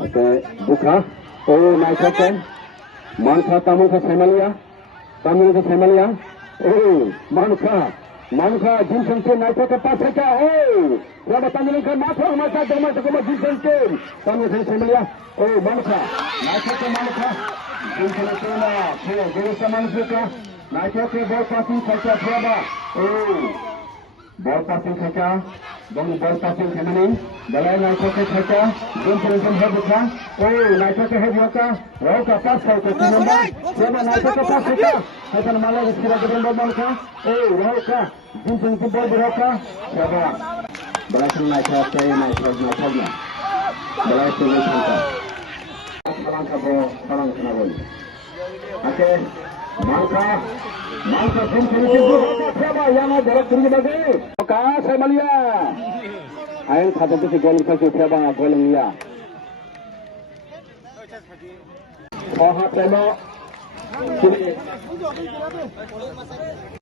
Oke, buka. Oh, naikkan. Manka tamu ke Semalia. Oh, Manka Jinsen Chen naikkan ke Paseka. Oh, siapa tamu ke masa doma ke Jinsen Chen. Tamu ke Semalia. Oh, Manka. Naikkan ke Manka. Jinsen Chen lah. Jadi sama juga. Naikkan ke ball passing saja berapa. Oh. Ball passing saja, ball passing kemana? Balai naik ke saja, jump buka. Oh, naik ke buka. Roka pas ke timba. Siapa naik ke pas kita? Kita malah istirahat dengan ball mereka. Oh, Roka, jump ball Roka. Siapa? Balai naik ke naik. Balai kita. Parang kena ball. Oke. Manka siapa yang ada turun lagi? Oke, Semalia. Ayo satu tu gol kasih siapa gol dia. Oh, tengok.